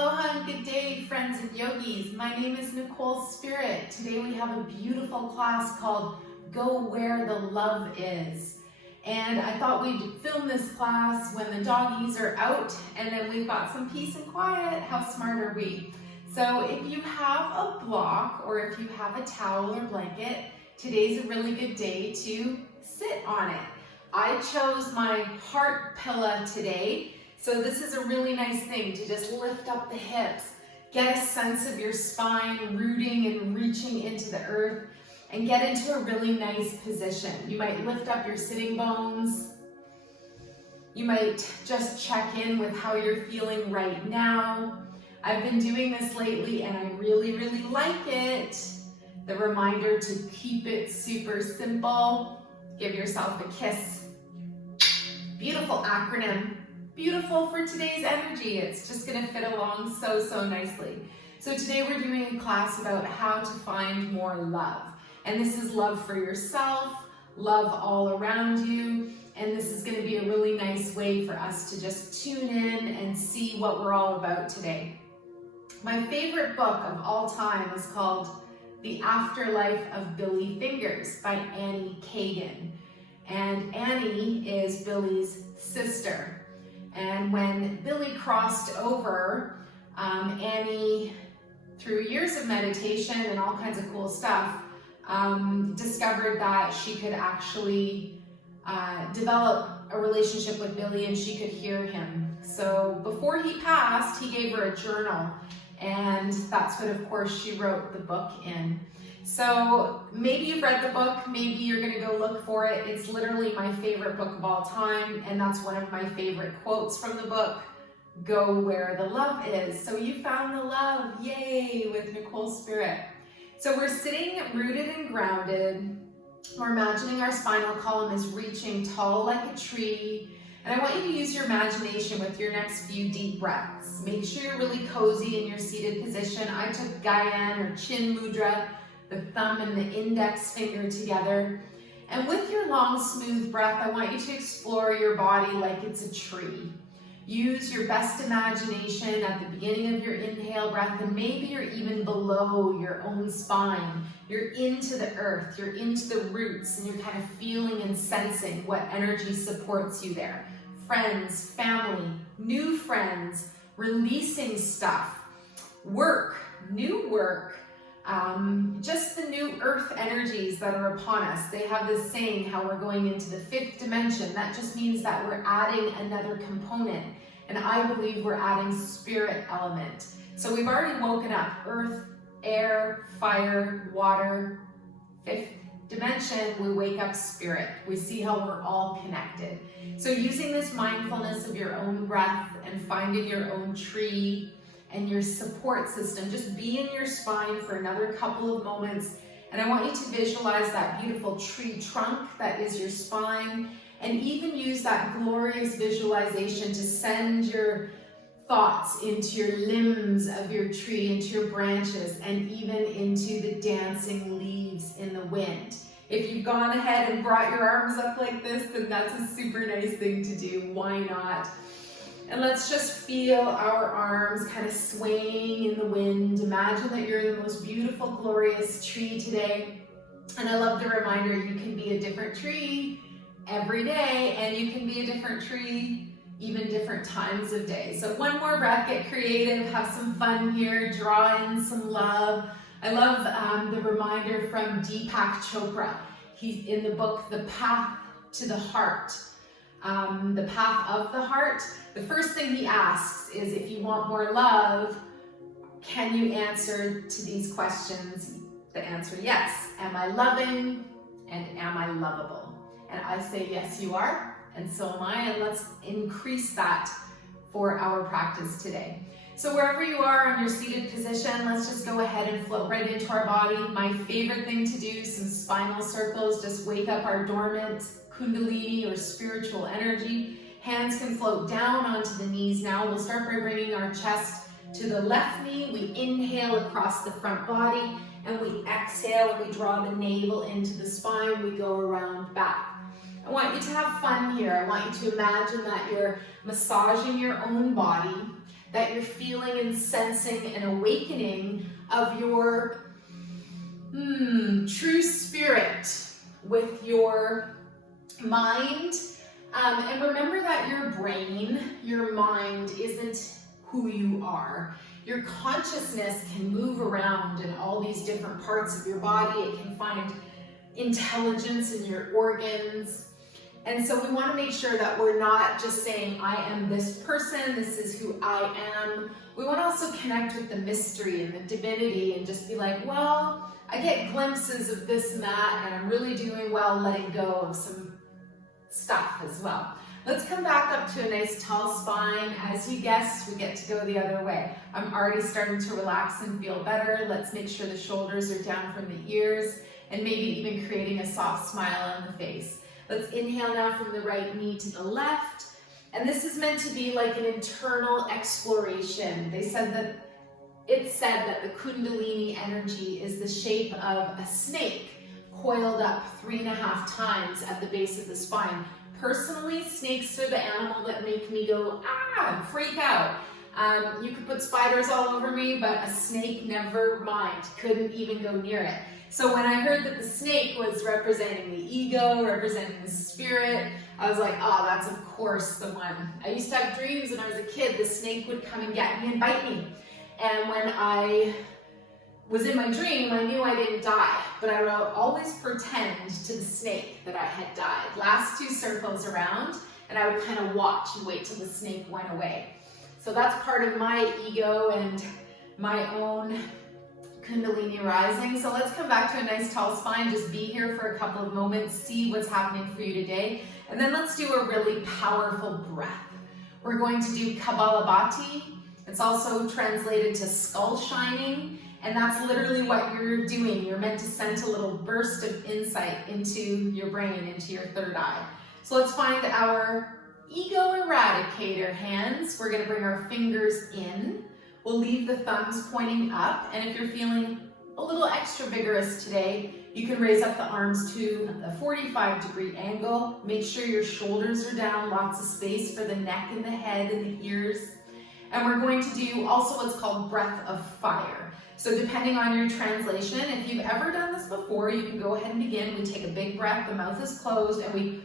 Aloha and good day, friends and yogis. My name is Nicole Spirit. Today we have a beautiful class called Go Where the Love Is. And I thought we'd film this class when the doggies are out and then we've got some peace and quiet. How smart are we? So if you have a block or if you have a towel or blanket, today's a really good day to sit on it. I chose my heart pillow today. So this is a really nice thing to just lift up the hips, get a sense of your spine rooting and reaching into the earth, and get into a really nice position. You might lift up your sitting bones. You might just check in with how you're feeling right now. I've been doing this lately and I really, really like it. The reminder to keep it super simple. Give yourself a kiss. Beautiful acronym. Beautiful for today's energy. It's just gonna fit along so nicely. So today we're doing a class about how to find more love. And this is love for yourself, love all around you, and this is gonna be a really nice way for us to just tune in and see what we're all about today. My favorite book of all time is called The Afterlife of Billy Fingers by Annie Kagen. And Annie is Billy's sister. And when Billy crossed over, Annie, through years of meditation and all kinds of cool stuff, discovered that she could actually develop a relationship with Billy and she could hear him. So before he passed, he gave her a journal, and that's what, of course, she wrote the book in. So maybe you've read the book, maybe you're gonna go look for it. It's literally my favorite book of all time, and that's one of my favorite quotes from the book, go where the love is. So you found the love, yay, with Nicole Spirit. So we're sitting rooted and grounded. We're imagining our spinal column is reaching tall like a tree. And I want you to use your imagination with your next few deep breaths. Make sure you're really cozy in your seated position. I took Gyan or Chin Mudra, the thumb and the index finger together. And with your long, smooth breath, I want you to explore your body like it's a tree. Use your best imagination at the beginning of your inhale breath, and maybe you're even below your own spine. You're into the earth, you're into the roots, and you're kind of feeling and sensing what energy supports you there. Friends, family, new friends, releasing stuff, work, new work, just the new earth energies that are upon us. They have this saying how we're going into the fifth dimension. That just means that we're adding another component. And I believe we're adding spirit element. So we've already woken up earth, air, fire, water. Fifth dimension, we wake up spirit. We see how we're all connected. So using this mindfulness of your own breath and finding your own tree and your support system, just be in your spine for another couple of moments. And I want you to visualize that beautiful tree trunk that is your spine, and even use that glorious visualization to send your thoughts into your limbs of your tree, into your branches, and even into the dancing leaves in the wind. If you've gone ahead and brought your arms up like this, then that's a super nice thing to do. Why not? And let's just feel our arms kind of swaying in the wind. Imagine that you're in the most beautiful, glorious tree today. And I love the reminder, you can be a different tree every day, and you can be a different tree even different times of day. So one more breath, get creative, have some fun here, draw in some love. I love the reminder from Deepak Chopra. He's in the book, The Path to the Heart. The path of the heart. The first thing he asks is, if you want more love, can you answer to these questions? The answer, yes. Am I loving, and am I lovable? And I say, yes, you are, and so am I, and let's increase that for our practice today. So wherever you are on your seated position, let's just go ahead and float right into our body. My favorite thing to do, some spinal circles, just wake up our dormant Kundalini or spiritual energy. Hands can float down onto the knees now. We'll start by bringing our chest to the left knee. We inhale across the front body, and we exhale and we draw the navel into the spine. We go around back. I want you to have fun here. I want you to imagine that you're massaging your own body. that you're feeling and sensing an awakening of your true spirit with your mind. And remember that your brain, your mind, isn't who you are. Your consciousness can move around in all these different parts of your body. It can find intelligence in your organs. And so we want to make sure that we're not just saying, I am this person, this is who I am. We want to also connect with the mystery and the divinity and just be like, well, I get glimpses of this and that, and I'm really doing well letting go of some stuff as well. Let's come back up to a nice tall spine. As you guessed, we get to go the other way. I'm already starting to relax and feel better. Let's make sure the shoulders are down from the ears and maybe even creating a soft smile on the face. Let's inhale now from the right knee to the left. And this is meant to be like an internal exploration. It's said that the Kundalini energy is the shape of a snake coiled up 3.5 times at the base of the spine. Personally, snakes are the animal that make me go, and freak out. You could put spiders all over me, but a snake, never mind, couldn't even go near it. So when I heard that the snake was representing the ego, representing the spirit, I was like, oh, that's of course the one. I used to have dreams when I was a kid, the snake would come and get me and bite me. And when I was in my dream, I knew I didn't die, but I would always pretend to the snake that I had died. Last 2 circles around, and I would kind of watch and wait till the snake went away. So that's part of my ego and my own Kundalini rising. So let's come back to a nice tall spine. Just be here for a couple of moments, see what's happening for you today. And then let's do a really powerful breath. We're going to do Kapalabhati. It's also translated to skull shining. And that's literally what you're doing. You're meant to send a little burst of insight into your brain, into your third eye. So let's find our ego eradicator hands. We're going to bring our fingers in. We'll leave the thumbs pointing up. And if you're feeling a little extra vigorous today, you can raise up the arms to a 45-degree angle. Make sure your shoulders are down, lots of space for the neck and the head and the ears. And we're going to do also what's called breath of fire. So depending on your translation, if you've ever done this before, you can go ahead and begin. We take a big breath, the mouth is closed, and we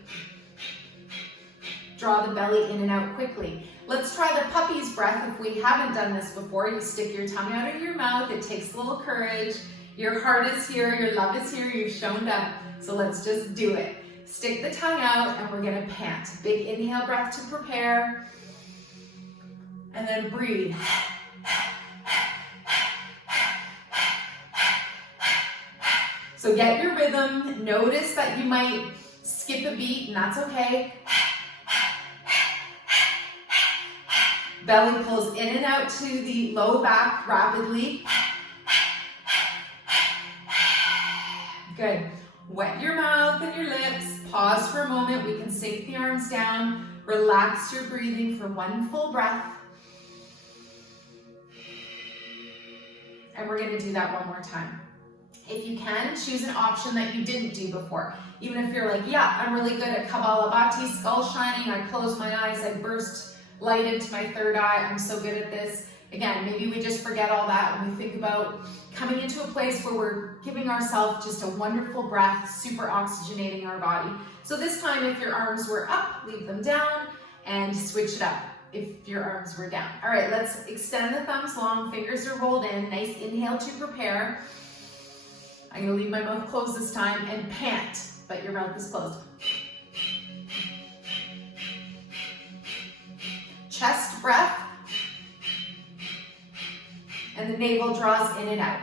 draw the belly in and out quickly. Let's try the puppy's breath. If we haven't done this before, you stick your tongue out of your mouth. It takes a little courage. Your heart is here, your love is here, you've shown up. So let's just do it. Stick the tongue out and we're gonna pant. Big inhale breath to prepare. And then breathe. So get your rhythm. Notice that you might skip a beat, and that's okay. Belly pulls in and out to the low back rapidly. Good. Wet your mouth and your lips. Pause for a moment. We can sink the arms down. Relax your breathing for one full breath. And we're going to do that one more time. If you can, choose an option that you didn't do before. Even if you're like, yeah, I'm really good at Kapalabhati, skull shining, I close my eyes, I burst light into my third eye, I'm so good at this. Again, maybe we just forget all that when we think about coming into a place where we're giving ourselves just a wonderful breath, super oxygenating our body. So this time, if your arms were up, leave them down and switch it up if your arms were down. All right, let's extend the thumbs long, fingers are rolled in, nice inhale to prepare. I'm gonna leave my mouth closed this time and pant, but your mouth is closed. Chest breath. And the navel draws in and out.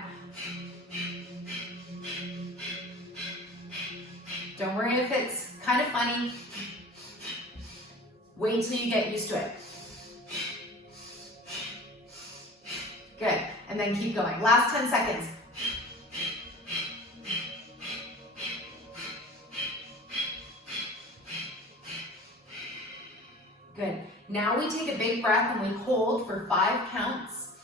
Don't worry if it's kind of funny. Wait till you get used to it. Good, and then keep going. Last 10 seconds. Good. Now we take a big breath and we hold for 5 counts.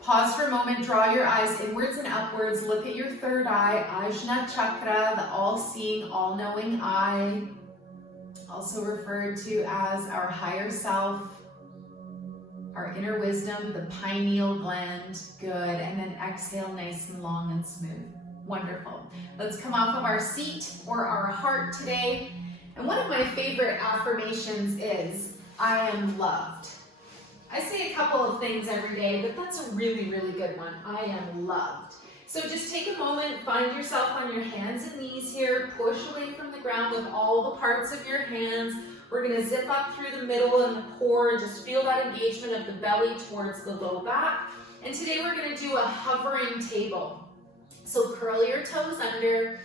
Pause for a moment, draw your eyes inwards and upwards. Look at your third eye, Ajna Chakra, the all-seeing, all-knowing eye, also referred to as our higher self. our inner wisdom, the pineal gland. Good. And then exhale nice and long and smooth. Wonderful. Let's come off of our seat or our heart today. And one of my favorite affirmations is, I am loved. I say a couple of things every day, but that's a really, really good one. I am loved. So just take a moment, find yourself on your hands and knees here, push away from the ground with all the parts of your hands. We're going to zip up through the middle and the core, just feel that engagement of the belly towards the low back. And today we're going to do a hovering table. So curl your toes under,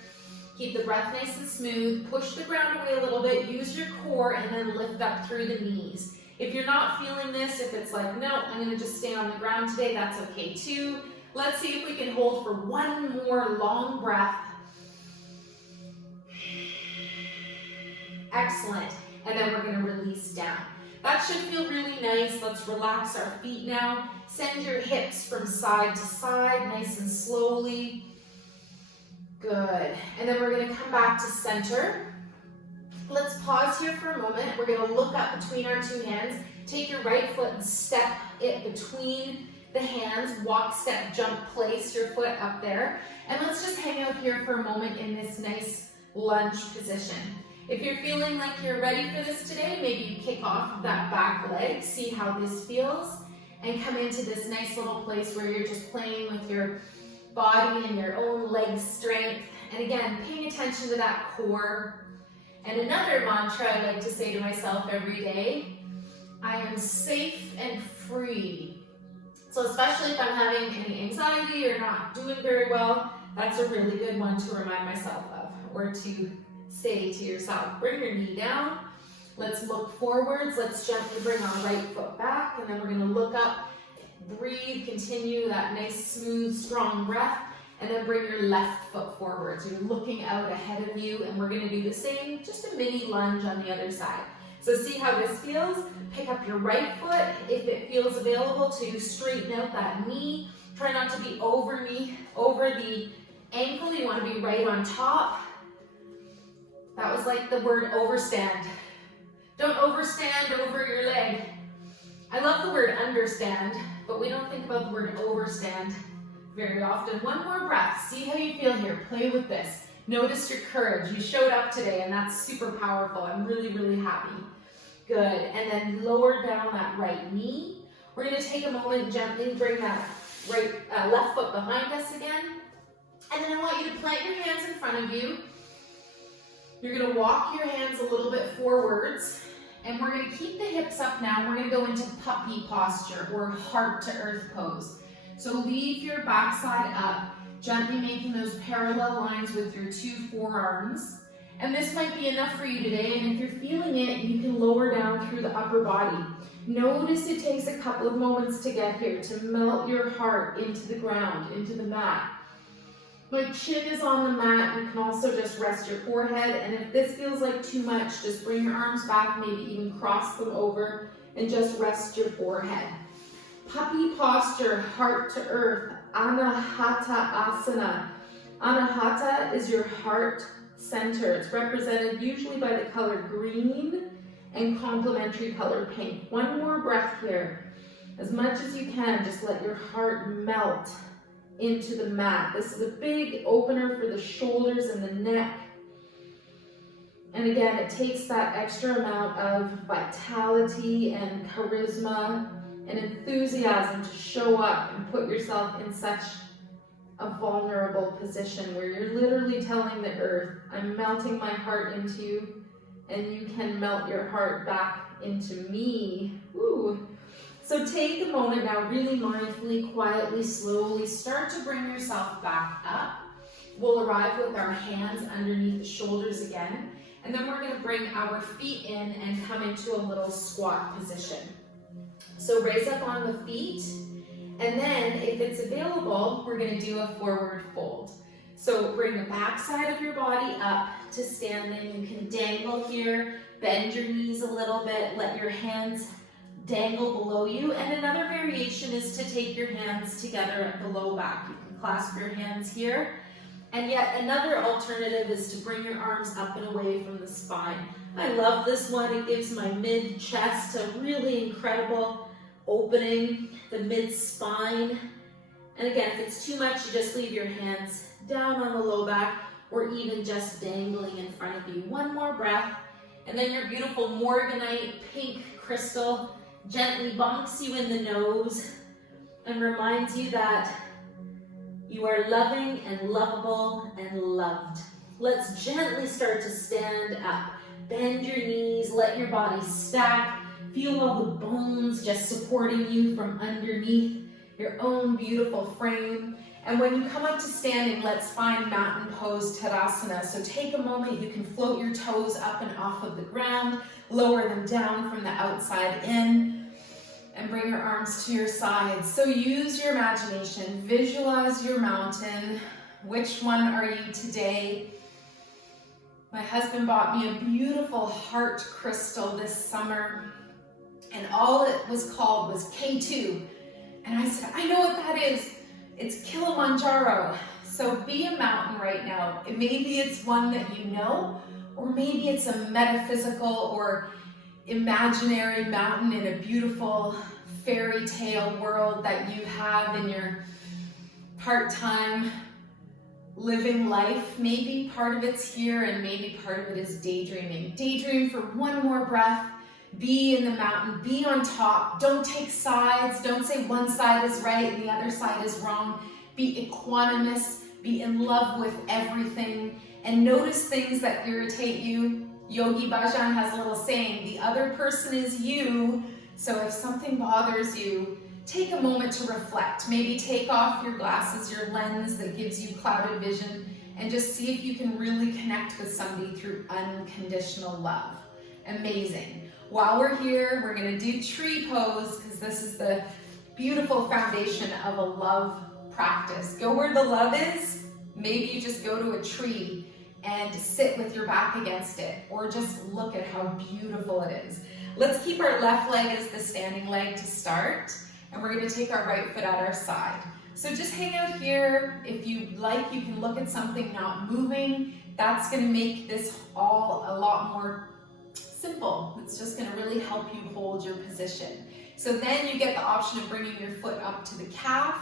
keep the breath nice and smooth, push the ground away a little bit, use your core, and then lift up through the knees. If you're not feeling this, if it's like, no, I'm going to just stay on the ground today, that's okay too. Let's see if we can hold for one more long breath. Excellent. And then we're going to release down. That should feel really nice. Let's relax our feet now. Send your hips from side to side, nice and slowly. Good. And then we're going to come back to center. Let's pause here for a moment. We're going to look up between our two hands. Take your right foot and step it between the hands. Walk, step, jump, place your foot up there. And let's just hang out here for a moment in this nice lunge position. If you're feeling like you're ready for this today, maybe you kick off that back leg, see how this feels, and come into this nice little place where you're just playing with your body and your own leg strength. And again, paying attention to that core. And another mantra I like to say to myself every day, I am safe and free. So especially if I'm having any anxiety or not doing very well, that's a really good one to remind myself of, or to say to yourself. Bring your knee down. Let's look forwards. Let's gently bring our right foot back, and then we're going to look up, breathe, continue that nice, smooth, strong breath, and then bring your left foot forwards. You're looking out ahead of you, and we're going to do the same, just a mini lunge on the other side. So see how this feels. Pick up your right foot if it feels available to straighten out that knee. Try not to be over the ankle. You want to be right on top. That was like the word overstand. Don't overstand over your leg. I love the word understand, but we don't think about the word overstand very often. One more breath. See how you feel here. Play with this. Notice your courage. You showed up today, and that's super powerful. I'm really, really happy. Good. And then lower down that right knee. We're going to take a moment and gently bring that left foot behind us again. And then I want you to plant your hands in front of you. You're going to walk your hands a little bit forwards, and we're going to keep the hips up now. We're going to go into puppy posture or heart to earth pose. So leave your backside up, gently making those parallel lines with your two forearms. And this might be enough for you today, and if you're feeling it, you can lower down through the upper body. Notice it takes a couple of moments to get here, to melt your heart into the ground, into the mat. My chin is on the mat. You can also just rest your forehead. And if this feels like too much, just bring your arms back, maybe even cross them over, and just rest your forehead. Puppy posture, heart to earth, Anahata Asana. Anahata is your heart center. It's represented usually by the color green and complementary color pink. One more breath here. As much as you can, just let your heart melt into the mat. This is a big opener for the shoulders and the neck. And again, it takes that extra amount of vitality and charisma and enthusiasm to show up and put yourself in such a vulnerable position where you're literally telling the earth, I'm melting my heart into you, and you can melt your heart back into me. Ooh. So take a moment now, really mindfully, quietly, slowly, start to bring yourself back up. We'll arrive with our hands underneath the shoulders again, and then we're going to bring our feet in and come into a little squat position. So raise up on the feet, and then if it's available, we're going to do a forward fold. So bring the back side of your body up to standing. You can dangle here, bend your knees a little bit, let your hands dangle below you. And another variation is to take your hands together at the low back. You can clasp your hands here. And yet another alternative is to bring your arms up and away from the spine. I love this one. It gives my mid-chest a really incredible opening the mid-spine. And again, if it's too much, you just leave your hands down on the low back or even just dangling in front of you. One more breath, and then your beautiful morganite pink crystal gently bonks you in the nose and reminds you that you are loving and lovable and loved. Let's gently start to stand up. Bend your knees, let your body stack. Feel all the bones just supporting you from underneath your own beautiful frame. And when you come up to standing, let's find mountain pose Tadasana. So take a moment, you can float your toes up and off of the ground, lower them down from the outside in, and bring your arms to your sides. So use your imagination, visualize your mountain. Which one are you today? My husband bought me a beautiful heart crystal this summer, and all it was called was K2. And I said, I know what that is. It's Kilimanjaro. So be a mountain right now. Maybe it's one that you know, or maybe it's a metaphysical or imaginary mountain in a beautiful fairy tale world that you have in your part-time living life. Maybe part of it's here and maybe part of it is daydreaming. Daydream for one more breath. Be in the mountain, be on top. Don't take sides. Don't say one side is right and the other side is wrong. Be equanimous, be in love with everything, and notice things that irritate you. Yogi Bhajan has a little saying, the other person is you. So if something bothers you, take a moment to reflect. Maybe take off your glasses, your lens that gives you clouded vision, and just see if you can really connect with somebody through unconditional love. Amazing. While we're here, we're gonna do tree pose, because this is the beautiful foundation of a love practice. Go where the love is. Maybe you just go to a tree and sit with your back against it, or just look at how beautiful it is. Let's keep our left leg as the standing leg to start, and we're gonna take our right foot at our side. So just hang out here. If you like, you can look at something not moving. That's gonna make this all a lot more simple. It's just gonna really help you hold your position. So then you get the option of bringing your foot up to the calf.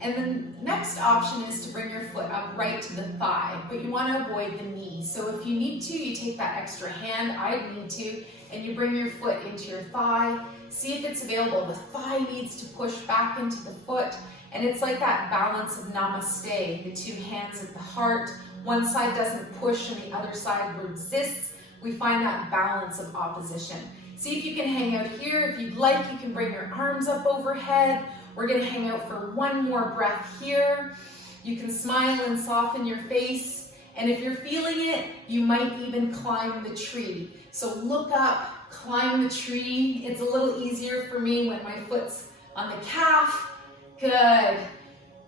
And then the next option is to bring your foot up right to the thigh, but you wanna avoid the knee. So if you need to, you take that extra hand, I need to, and you bring your foot into your thigh. See if it's available. The thigh needs to push back into the foot. And it's like that balance of namaste, the two hands at the heart. One side doesn't push and the other side resists. We find that balance of opposition. See if you can hang out here. If you'd like, you can bring your arms up overhead. We're gonna hang out for one more breath here. You can smile and soften your face. And if you're feeling it, you might even climb the tree. So look up, climb the tree. It's a little easier for me when my foot's on the calf. Good. And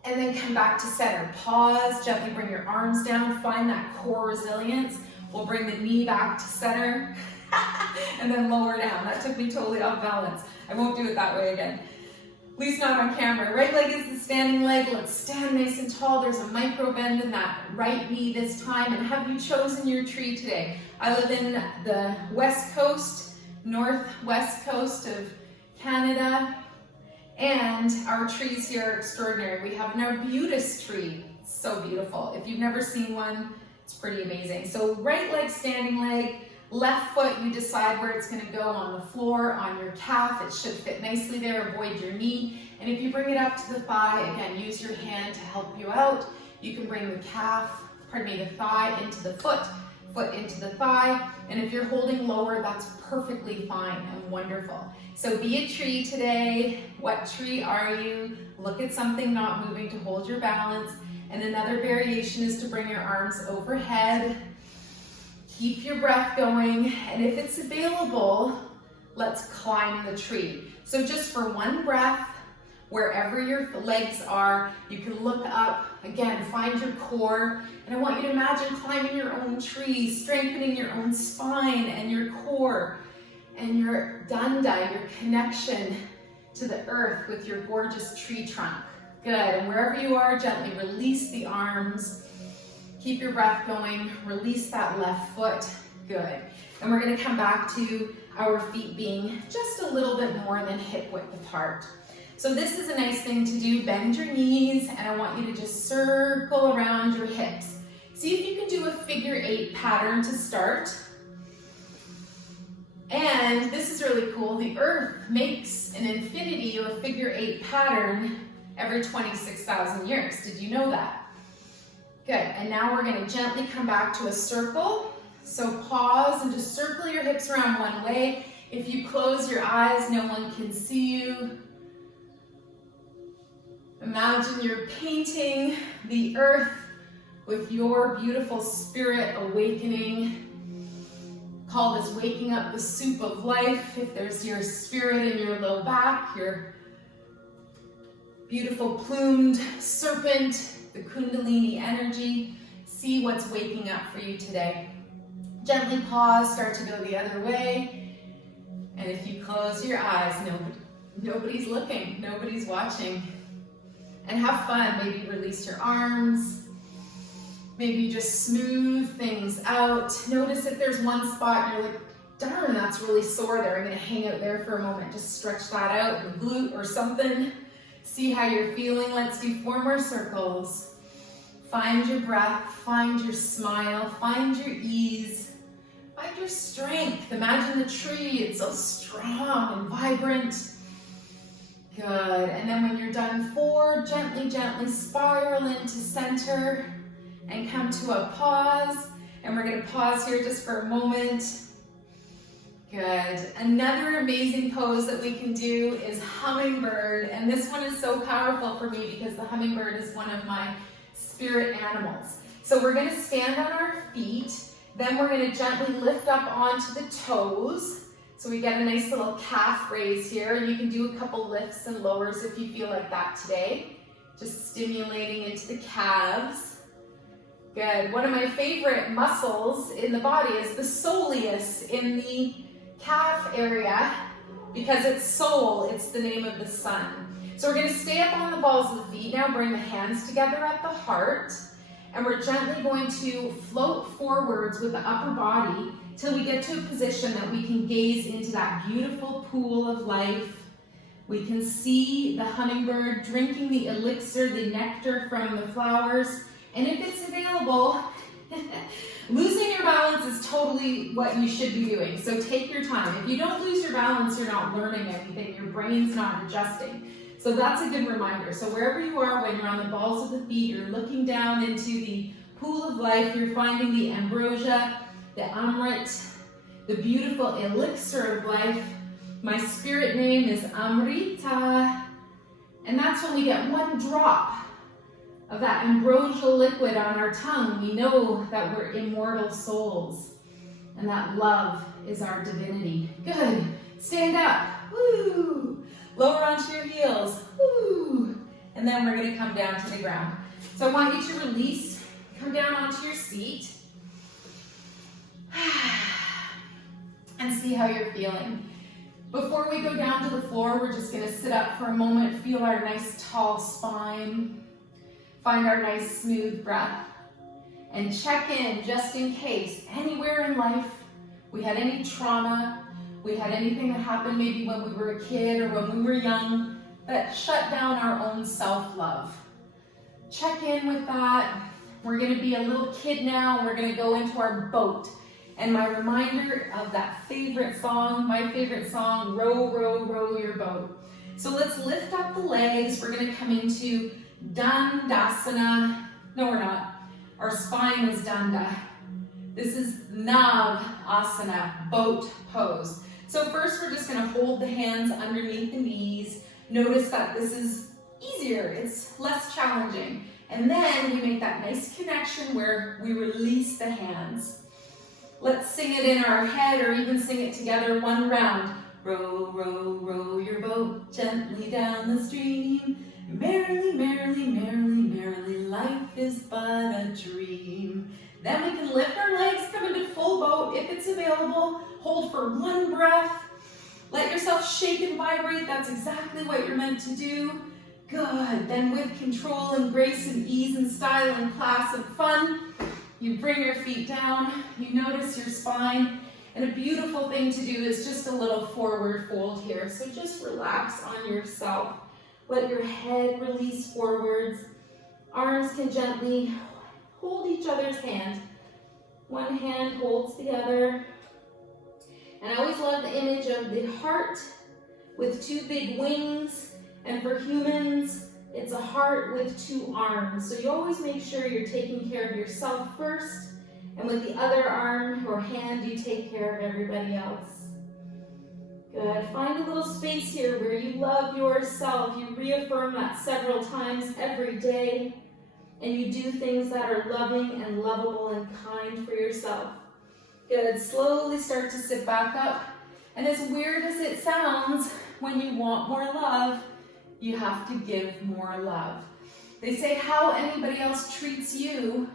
then come back to center. Pause, gently bring your arms down. Find that core resilience. We'll bring the knee back to center and then lower down. That took me totally off balance. I won't do it that way again. At least not on camera. Right leg is the standing leg. Let's stand nice and tall. There's a micro bend in that right knee this time. And have you chosen your tree today? I live in the west coast, northwest coast of Canada. And our trees here are extraordinary. We have an arbutus tree. It's so beautiful. If you've never seen one, it's pretty amazing. So right leg, standing leg, left foot, you decide where it's gonna go on the floor, on your calf. It should fit nicely there, avoid your knee. And if you bring it up to the thigh, again, use your hand to help you out. You can bring the the thigh into the foot into the thigh. And if you're holding lower, that's perfectly fine and wonderful. So be a tree today. What tree are you? Look at something not moving to hold your balance. And another variation is to bring your arms overhead. Keep your breath going. And if it's available, let's climb the tree. So just for one breath, wherever your legs are, you can look up. Again, find your core. And I want you to imagine climbing your own tree, strengthening your own spine and your core and your danda, your connection to the earth with your gorgeous tree trunk. Good, and wherever you are, gently release the arms. Keep your breath going, release that left foot. Good. And we're gonna come back to our feet being just a little bit more than hip width apart. So this is a nice thing to do. Bend your knees, and I want you to just circle around your hips. See if you can do a figure 8 pattern to start. And this is really cool. The earth makes an infinity or figure 8 pattern every 26,000 years. Did you know that? Good, and now we're gonna gently come back to a circle. So pause and just circle your hips around one way. If you close your eyes, no one can see you. Imagine you're painting the earth with your beautiful spirit awakening. Call this waking up the soup of life. If there's your spirit in your low back, your beautiful plumed serpent, the Kundalini energy, see what's waking up for you today. Gently pause, start to go the other way. And if you close your eyes, nobody's looking, nobody's watching. And have fun, maybe release your arms. Maybe just smooth things out. Notice if there's one spot and you're like, darn, that's really sore there. I'm gonna hang out there for a moment. Just stretch that out, your glute or something. See how you're feeling. Let's do 4 more circles. Find your breath, find your smile, find your ease, find your strength. Imagine the tree, it's so strong and vibrant. Good, and then when you're done 4, gently, gently spiral into center and come to a pause. And we're gonna pause here just for a moment. Good. Another amazing pose that we can do is hummingbird. And this one is so powerful for me because the hummingbird is one of my spirit animals. So we're gonna stand on our feet. Then we're gonna gently lift up onto the toes. So we get a nice little calf raise here. And you can do a couple lifts and lowers if you feel like that today. Just stimulating into the calves. Good. One of my favorite muscles in the body is the soleus in the calf area because it's soul, it's the name of the sun. So we're going to stay up on the balls of the feet now, bring the hands together at the heart, and we're gently going to float forwards with the upper body till we get to a position that we can gaze into that beautiful pool of life. We can see the hummingbird drinking the elixir, the nectar from the flowers. And if it's available, losing your balance is totally what you should be doing. So take your time. If you don't lose your balance, you're not learning anything. Your brain's not adjusting. So that's a good reminder. So wherever you are, when you're on the balls of the feet, you're looking down into the pool of life. You're finding the ambrosia, the amrit, the beautiful elixir of life. My spirit name is Amrita. And that's when we get 1 drop of that ambrosial liquid on our tongue. We know that we're immortal souls and that love is our divinity. Good. Stand up. Woo. Lower onto your heels. Woo. And then we're going to come down to the ground. So I want you to release. Come down onto your seat. And see how you're feeling. Before we go down to the floor, we're just going to sit up for a moment, feel our nice tall spine. Find our nice smooth breath and check in just in case anywhere in life we had any trauma, we had anything that happened maybe when we were a kid or when we were young that shut down our own self-love. Check in with that. We're going to be a little kid now. We're going to go into our boat. And my reminder of that favorite song, my favorite song, Row, Row, Row Your Boat. So let's lift up the legs. We're going to come into Dandasana. No, we're not. Our spine is Danda. This is Navasana, boat pose. So first we're just going to hold the hands underneath the knees. Notice that this is easier. It's less challenging. And then we make that nice connection where we release the hands. Let's sing it in our head or even sing it together 1 round. Row, row, row your boat gently down the stream. Merrily, merrily, merrily, merrily, life is but a dream. Then we can lift our legs, come into full boat if it's available. Hold for 1 breath. Let yourself shake and vibrate. That's exactly what you're meant to do. Good. Then with control and grace and ease and style and class and fun, you bring your feet down. You notice your spine. And a beautiful thing to do is just a little forward fold here. So just relax on yourself. Let your head release forwards. Arms can gently hold each other's hand. One hand holds the other. And I always love the image of the heart with two big wings. And for humans, it's a heart with two arms. So you always make sure you're taking care of yourself first. And with the other arm or hand, you take care of everybody else. Good. Find a little space here where you love yourself. You reaffirm that several times every day. And you do things that are loving and lovable and kind for yourself. Good. Slowly start to sit back up. And as weird as it sounds, when you want more love, you have to give more love. They say how anybody else treats you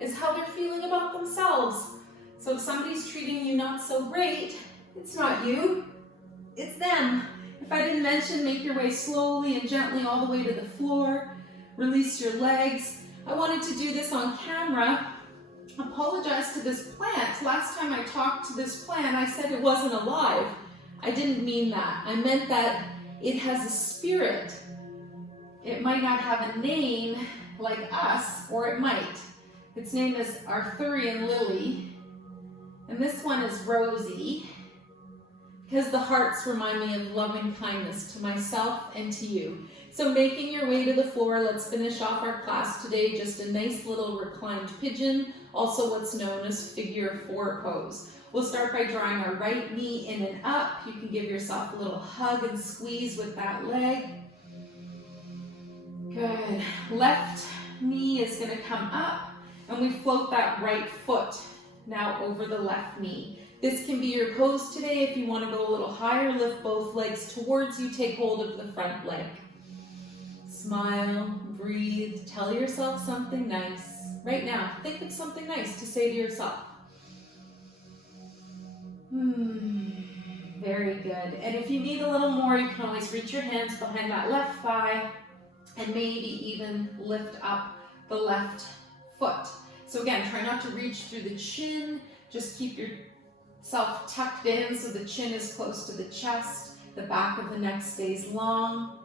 is how they're feeling about themselves. So if somebody's treating you not so great, it's not you, it's them. If I didn't mention, make your way slowly and gently all the way to the floor. Release your legs. I wanted to do this on camera. Apologize to this plant. Last time I talked to this plant, I said it wasn't alive. I didn't mean that. I meant that it has a spirit. It might not have a name like us, or it might. Its name is Arthurian Lily, and this one is Rosie, because the hearts remind me of loving kindness to myself and to you. So making your way to the floor, let's finish off our class today. Just a nice little reclined pigeon, also what's known as figure 4 pose. We'll start by drawing our right knee in and up. You can give yourself a little hug and squeeze with that leg. Good. Left knee is going to come up, and we float that right foot now over the left knee. This can be your pose today. If you want to go a little higher, lift both legs towards you, take hold of the front leg. Smile, breathe, tell yourself something nice. Right now, think of something nice to say to yourself. Very good. And if you need a little more, you can always reach your hands behind that left thigh and maybe even lift up the left foot. So again, try not to reach through the chin. Just keep yourself tucked in so the chin is close to the chest. The back of the neck stays long.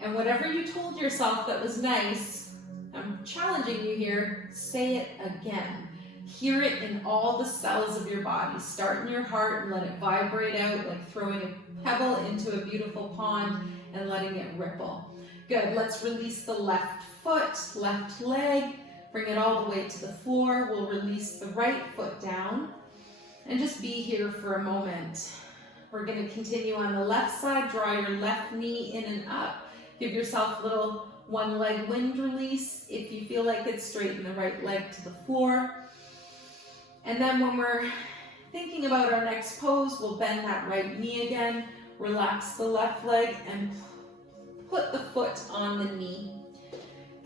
And whatever you told yourself that was nice, I'm challenging you here, say it again. Hear it in all the cells of your body. Start in your heart and let it vibrate out like throwing a pebble into a beautiful pond and letting it ripple. Good, let's release the left foot, left leg, bring it all the way to the floor. We'll release the right foot down and just be here for a moment. We're going to continue on the left side. Draw your left knee in and up. Give yourself a little one leg wind release. If you feel like it, straighten the right leg to the floor. And then when we're thinking about our next pose, we'll bend that right knee again, relax the left leg, and put the foot on the knee.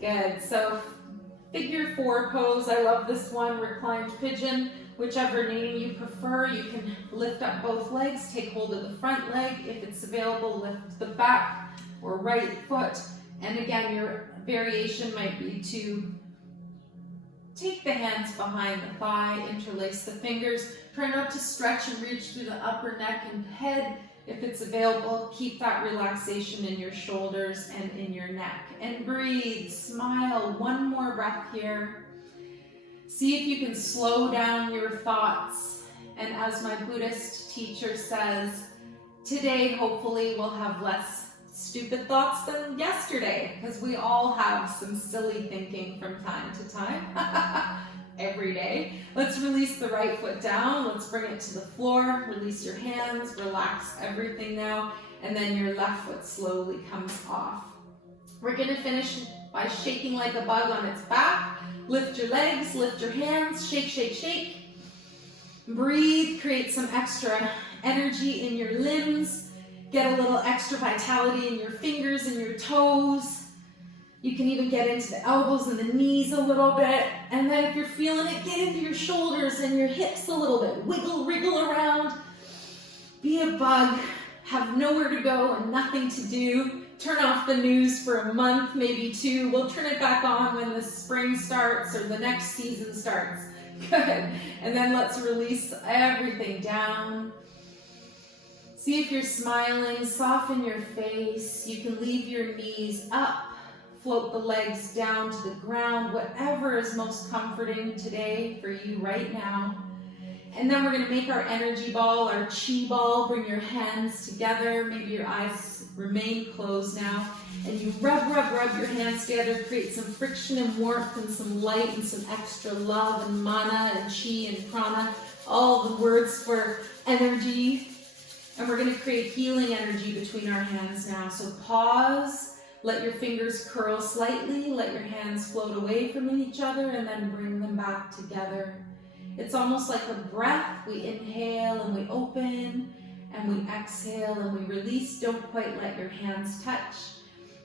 Good, so figure 4 pose. I love this one, reclined pigeon. Whichever name you prefer, you can lift up both legs, take hold of the front leg. If it's available, lift the back or right foot. And again, your variation might be to take the hands behind the thigh, interlace the fingers. Try not to stretch and reach through the upper neck and head. If it's available, keep that relaxation in your shoulders and in your neck. And breathe, smile, one more breath here. See if you can slow down your thoughts. And as my Buddhist teacher says, today hopefully we'll have less stupid thoughts than yesterday, because we all have some silly thinking from time to time, every day. Let's release the right foot down. Let's bring it to the floor. Release your hands, relax everything now, and then your left foot slowly comes off. We're gonna finish by shaking like a bug on its back. Lift your legs, lift your hands, shake, shake, shake. Breathe, create some extra energy in your limbs. Get a little extra vitality in your fingers and your toes. You can even get into the elbows and the knees a little bit. And then if you're feeling it, get into your shoulders and your hips a little bit. Wiggle, wriggle around. Be a bug. Have nowhere to go and nothing to do. Turn off the news for a month, maybe 2. We'll turn it back on when the spring starts or the next season starts. Good. And then let's release everything down. See if you're smiling, soften your face. You can leave your knees up, float the legs down to the ground, whatever is most comforting today for you right now. And then we're going to make our energy ball, our chi ball. Bring your hands together. Maybe your eyes remain closed now. And you rub your hands together. Create some friction and warmth and some light and some extra love and mana and chi and prana. All the words for energy. And we're going to create healing energy between our hands now. So pause. Let your fingers curl slightly. Let your hands float away from each other and then bring them back together. It's almost like a breath. We inhale and we open and we exhale and we release. Don't quite let your hands touch.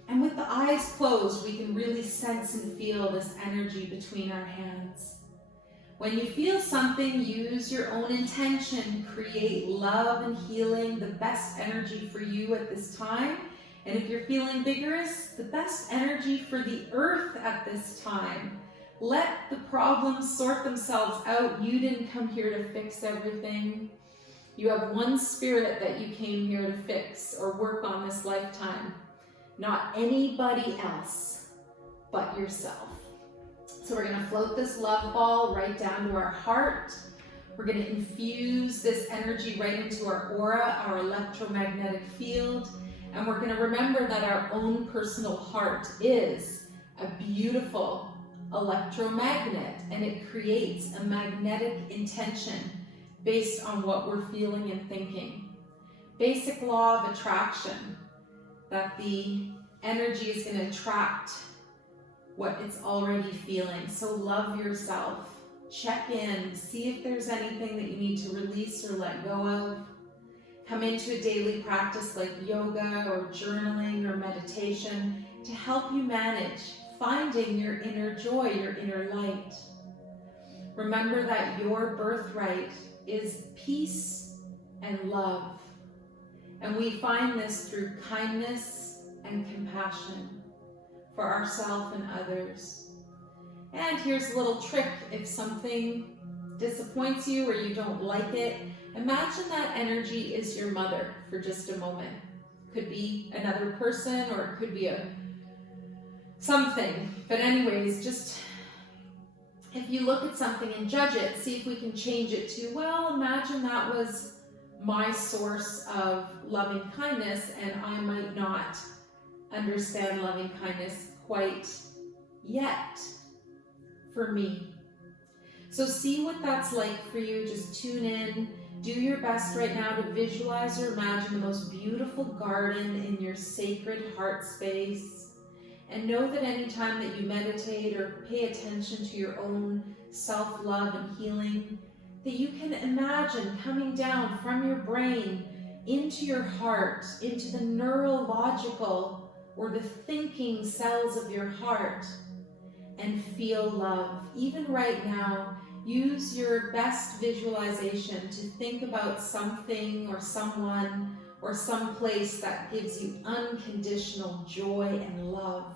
And with the eyes closed, we can really sense and feel this energy between our hands. When you feel something, use your own intention. Create love and healing, the best energy for you at this time. And if you're feeling vigorous, the best energy for the earth at this time. Let the problems sort themselves out. You didn't come here to fix everything. You have one spirit that you came here to fix or work on this lifetime. Not anybody else but yourself. So we're going to float this love ball right down to our heart. We're going to infuse this energy right into our aura, our electromagnetic field. And we're going to remember that our own personal heart is a beautiful electromagnet, and it creates a magnetic intention based on what we're feeling and thinking. Basic law of attraction, that the energy is going to attract what it's already feeling. So love yourself. Check in. See if there's anything that you need to release or let go of. Come into a daily practice like yoga or journaling or meditation to help you manage finding your inner joy, your inner light. Remember that your birthright is peace and love. And we find this through kindness and compassion for ourselves and others. And here's a little trick. If something disappoints you or you don't like it, imagine that energy is your mother for just a moment. Could be another person or it could be something. But anyways, just if you look at something and judge it, see if we can change it to, well, imagine that was my source of loving kindness and I might not understand loving kindness quite yet for me. So see what that's like for you. Just tune in. Do your best right now to visualize or imagine the most beautiful garden in your sacred heart space. And know that anytime that you meditate or pay attention to your own self-love and healing, that you can imagine coming down from your brain into your heart, into the neurological or the thinking cells of your heart, and feel love. Even right now, use your best visualization to think about something or someone or some place that gives you unconditional joy and love.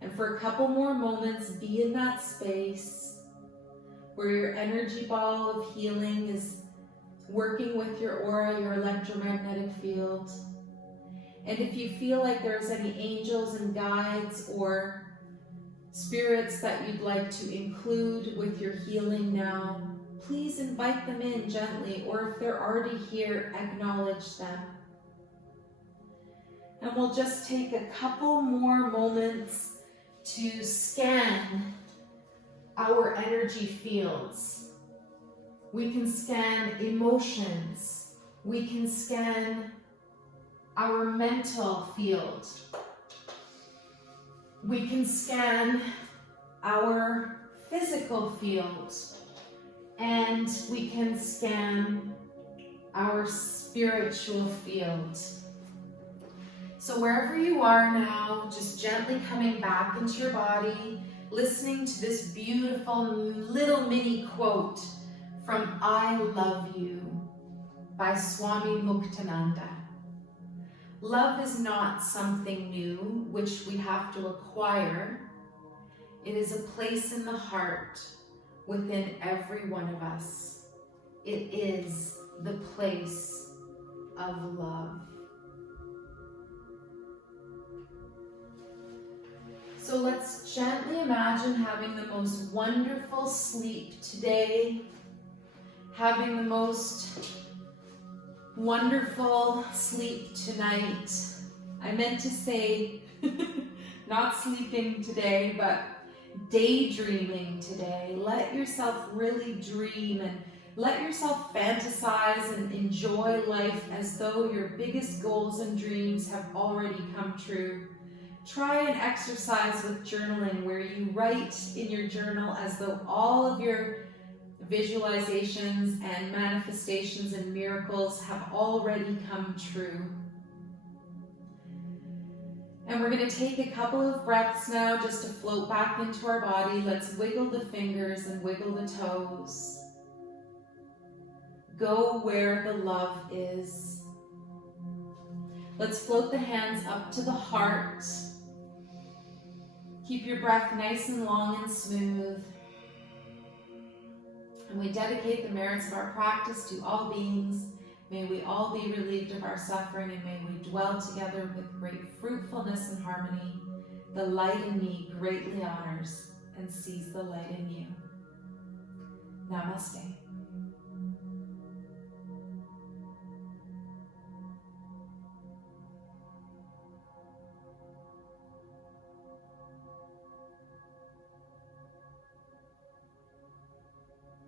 And for a couple more moments, be in that space where your energy ball of healing is working with your aura, your electromagnetic field. And if you feel like there's any angels and guides or spirits that you'd like to include with your healing now, please invite them in gently, or if they're already here, acknowledge them. And we'll just take a couple more moments to scan our energy fields. We can scan emotions. We can scan our mental field. We can scan our physical field. And we can scan our spiritual field. So wherever you are now, just gently coming back into your body, listening to this beautiful little mini quote from I Love You by Swami Muktananda. Love is not something new which we have to acquire. It is a place in the heart within every one of us. It is the place of love. So let's gently imagine having the most wonderful sleep today, having the most wonderful sleep tonight. I meant to say not sleeping today, but daydreaming today. Let yourself really dream and let yourself fantasize and enjoy life as though your biggest goals and dreams have already come true. Try an exercise with journaling where you write in your journal as though all of your visualizations and manifestations and miracles have already come true. And we're going to take a couple of breaths now just to float back into our body. Let's wiggle the fingers and wiggle the toes. Go where the love is. Let's float the hands up to the heart. Keep your breath nice and long and smooth. And we dedicate the merits of our practice to all beings. May we all be relieved of our suffering, and may we dwell together with great fruitfulness and harmony. The light in me greatly honors and sees the light in you. Namaste.